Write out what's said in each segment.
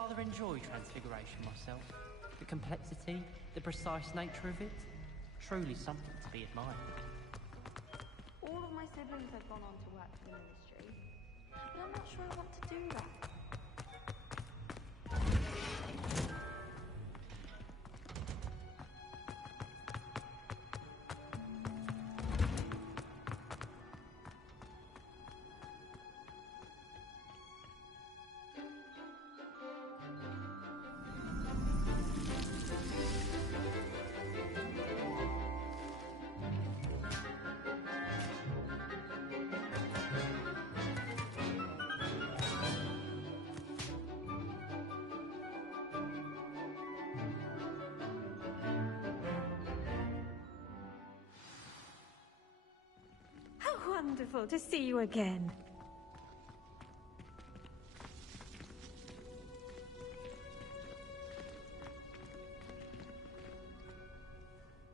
rather enjoy Transfiguration myself. The complexity, the precise nature of it, truly something to be admired. All of my siblings have gone on to work for the ministry, but I'm not sure I want to do that. Wonderful to see you again.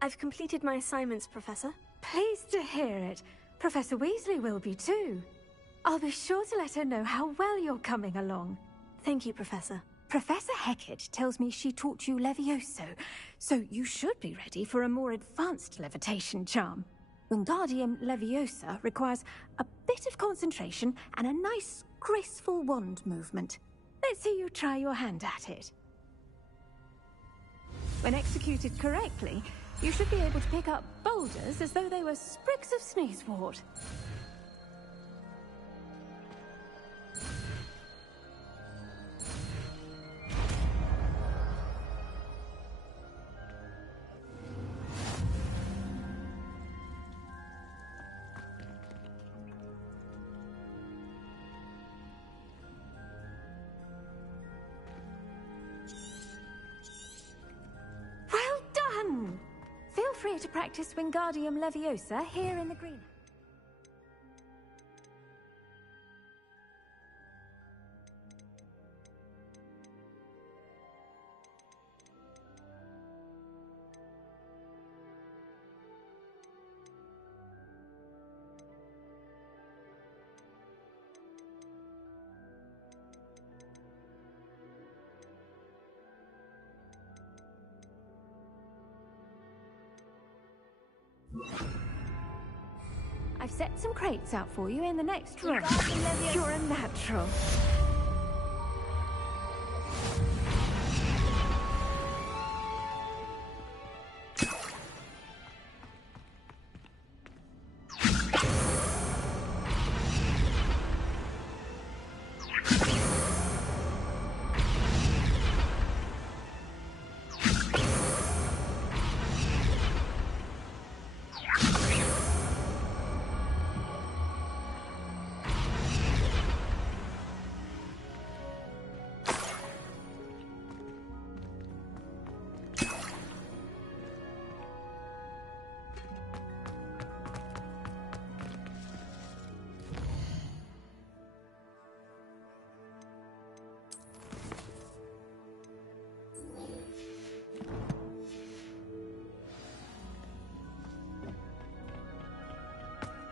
I've completed my assignments, Professor. Pleased to hear it. Professor Weasley will be too. I'll be sure to let her know how well you're coming along. Thank you, Professor. Professor Hecat tells me she taught you Levioso, so you should be ready for a more advanced levitation charm. Wingardium Leviosa requires a bit of concentration and a nice, graceful wand movement. Let's see you try your hand at it. When executed correctly, you should be able to pick up boulders as though they were sprigs of sneezewort. Feel free to practice Wingardium Leviosa here in the green. I've set some crates out for you in the next room. You're a natural.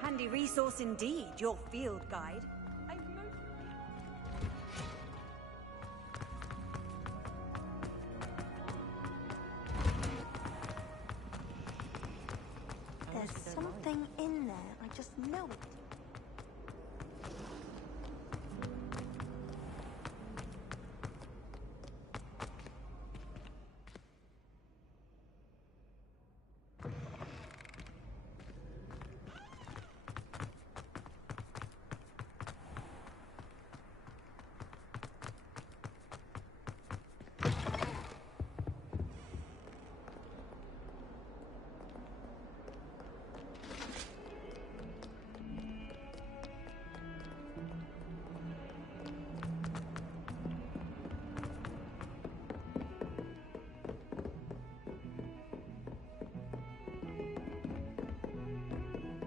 Handy resource indeed, your field guide. There's something in there, I just know it.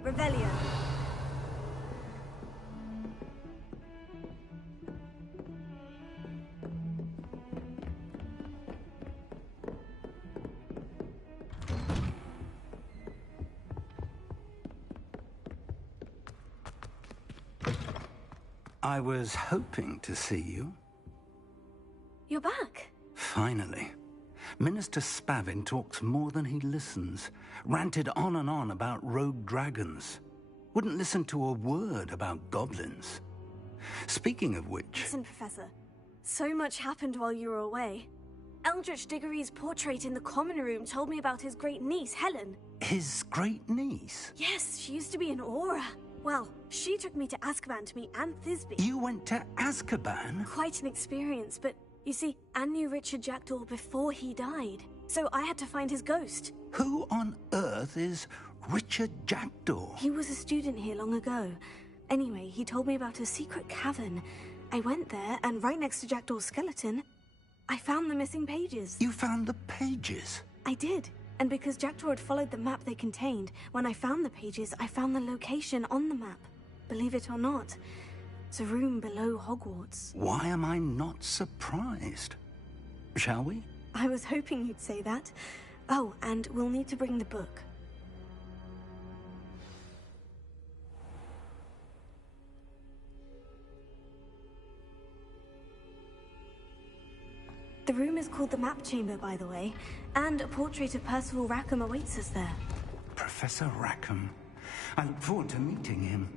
Revelio. I was hoping to see you. you're back. Finally. Minister Spavin talks more than he listens. Ranted on and on about rogue dragons. Wouldn't listen to a word about goblins. Speaking of which... Listen, Professor. So much happened while you were away. Eldritch Diggory's portrait in the common room told me about his great niece, Helen. His great niece? Yes, she used to be an Auror. Well, she took me to Azkaban to meet Anne Thisbe. You went to Azkaban? Quite an experience, but you see, Anne knew Richard Jackdaw before he died. So I had to find his ghost. Who on earth is Richard Jackdaw? He was a student here long ago. Anyway, he told me about a secret cavern. I went there, and right next to Jackdaw's skeleton, I found the missing pages. You found the pages? I did. And because Jackdaw had followed the map they contained, when I found the pages, I found the location on the map. Believe it or not, it's a room below Hogwarts. Why am I not surprised? Shall we? I was hoping you'd say that. Oh, and we'll need to bring the book. The room is called the Map Chamber, by the way, and a portrait of Percival Rackham awaits us there. Professor Rackham. I look forward to meeting him.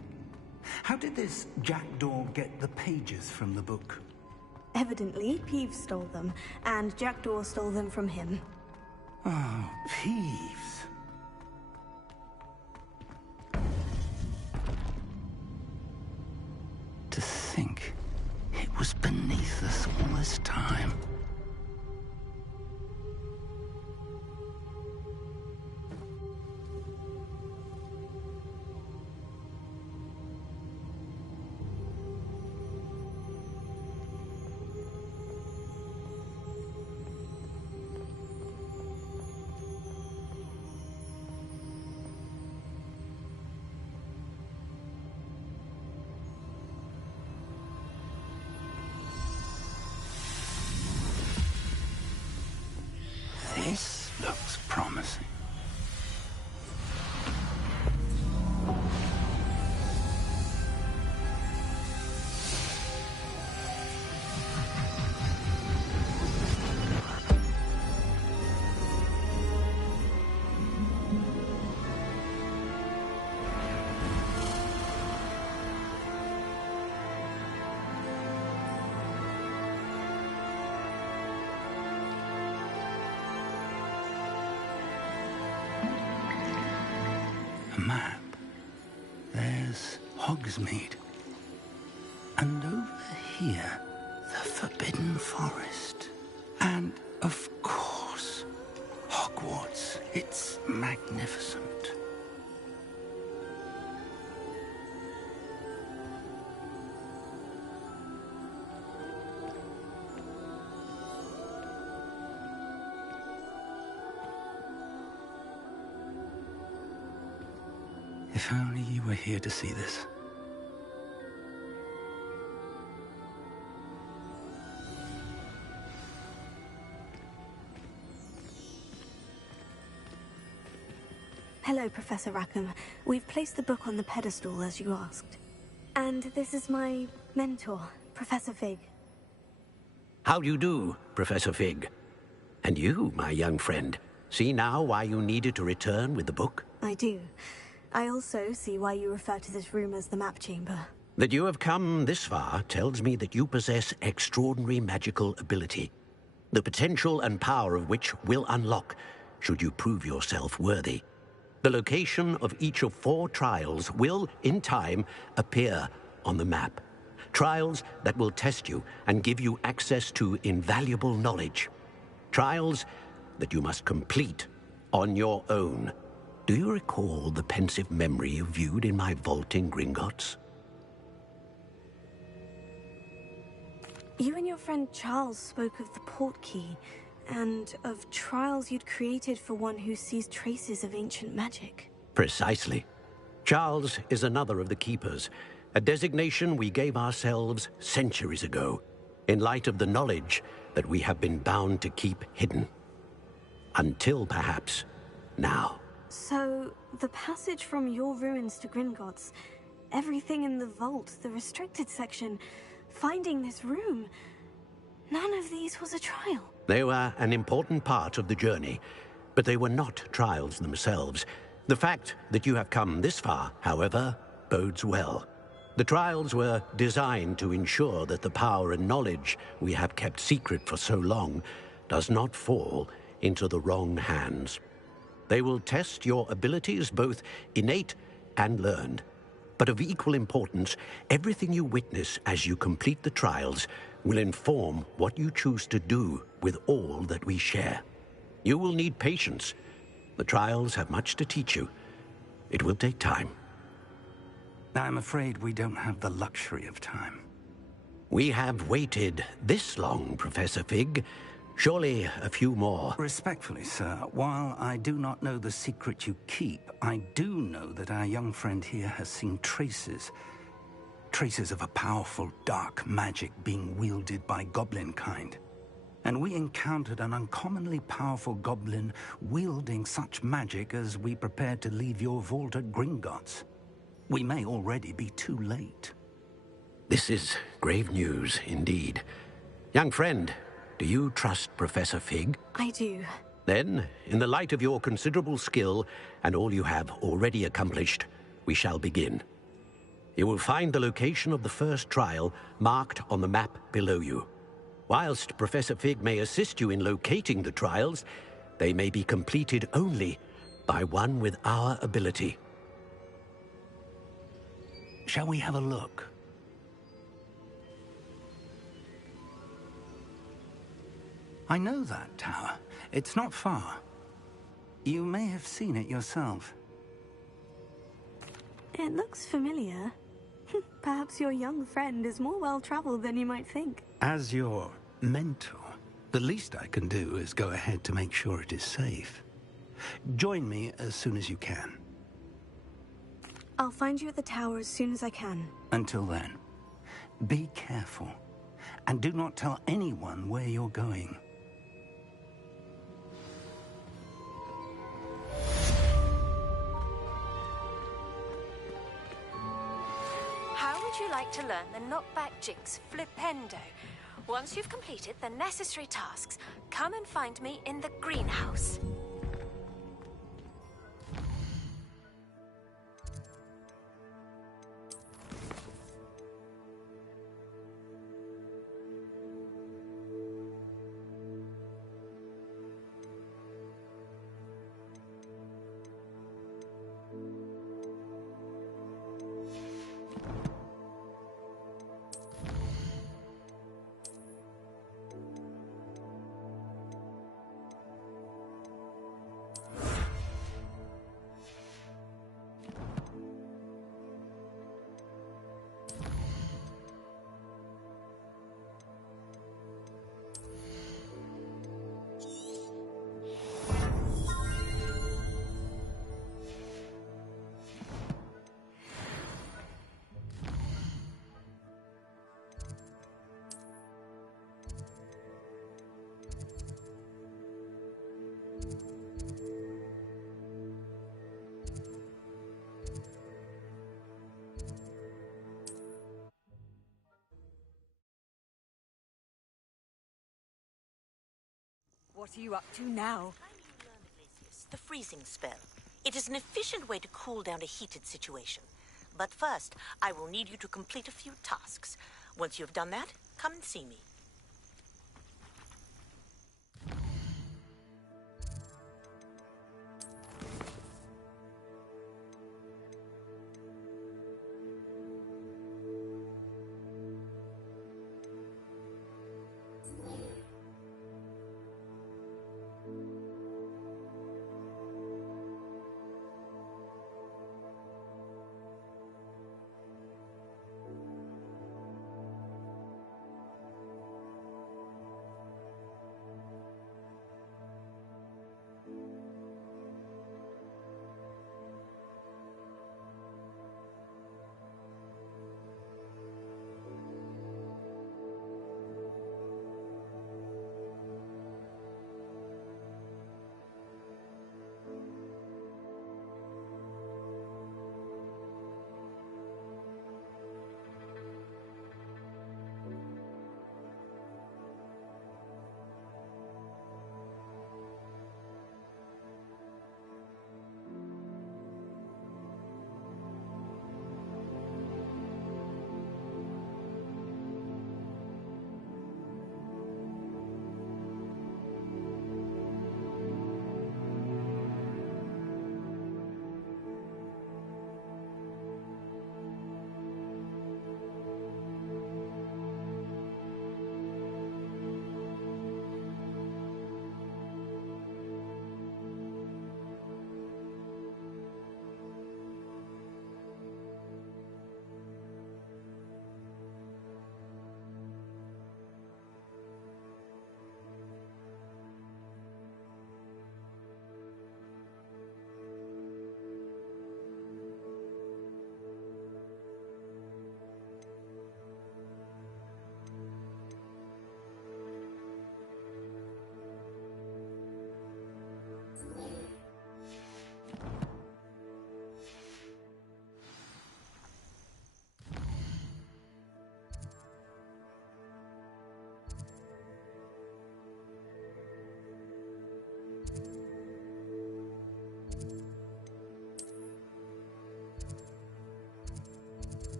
How did this Jackdaw get the pages from the book? Evidently, Peeves stole them, and Jackdaw stole them from him. Oh, Peeves. To think it was beneath us all this time. This looks promising. Map. There's Hogsmeade. And over here, the Forbidden Forest. And, of course, Hogwarts. It's magnificent. If only you were here to see this. Hello, Professor Rackham. We've placed the book on the pedestal, as you asked. And this is my mentor, Professor Fig. How do you do, Professor Fig? And you, my young friend, see now why you needed to return with the book? I do. I also see why you refer to this room as the Map Chamber. That you have come this far tells me that you possess extraordinary magical ability, the potential and power of which will unlock should you prove yourself worthy. The location of each of 4 trials will, in time, appear on the map. Trials that will test you and give you access to invaluable knowledge. Trials that you must complete on your own. Do you recall the pensive memory you viewed in my vault in Gringotts? You and your friend Charles spoke of the portkey, and of trials you'd created for one who sees traces of ancient magic. Precisely. Charles is another of the Keepers, a designation we gave ourselves centuries ago, in light of the knowledge that we have been bound to keep hidden. Until, perhaps, now. So, the passage from your ruins to Gringotts, everything in the vault, the restricted section, finding this room... None of these was a trial. They were an important part of the journey, but they were not trials themselves. The fact that you have come this far, however, bodes well. The trials were designed to ensure that the power and knowledge we have kept secret for so long does not fall into the wrong hands. They will test your abilities, both innate and learned. But of equal importance, everything you witness as you complete the trials will inform what you choose to do with all that we share. You will need patience. The trials have much to teach you. It will take time. I'm afraid we don't have the luxury of time. We have waited this long, Professor Fig. Surely a few more. Respectfully, sir, while I do not know the secret you keep, I do know that our young friend here has seen traces of a powerful dark magic being wielded by goblin kind. And we encountered an uncommonly powerful goblin wielding such magic as we prepared to leave your vault at Gringotts. We may already be too late. This is grave news indeed. Young friend, do you trust Professor Fig? I do. Then, in the light of your considerable skill and all you have already accomplished, we shall begin. You will find the location of the first trial marked on the map below you. Whilst Professor Fig may assist you in locating the trials, they may be completed only by one with our ability. Shall we have a look? I know that tower. It's not far. You may have seen it yourself. It looks familiar. Perhaps your young friend is more well-traveled than you might think. As your mentor, the least I can do is go ahead to make sure it is safe. Join me as soon as you can. I'll find you at the tower as soon as I can. Until then, be careful, and do not tell anyone where you're going. How would you like to learn the knockback jinx flipendo? Once you've completed the necessary tasks, come and find me in the greenhouse. What are you up to now? The freezing spell. It is an efficient way to cool down a heated situation. But first, I will need you to complete a few tasks. Once you have done that, come and see me.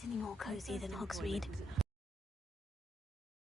get any more cozy than Hogsmeade.